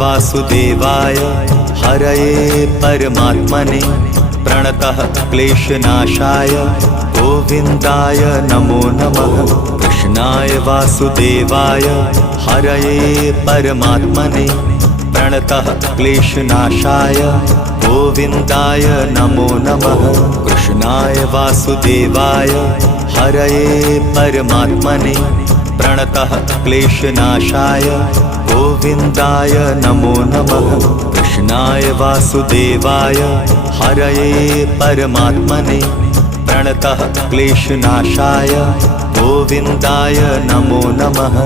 वासुदेवाय हरये परमात्मने प्रणतः क्लेशनाशाय गोविन्दाय नमो नमः। कृष्णाय वासुदेवाय हरये परमात्मने प्रणतः क्लेशनाशाय गोविन्दाय नमो नमः। कृष्णाय वासुदेवाय हरये परमात्मने प्रणतः क्लेशनाशाय गोविन्दाय नमो नमः। कृष्णाय वासुदेवाय हरये परमात्मने प्रणतः क्लेशनाशाय गोविन्दाय नमो नमः।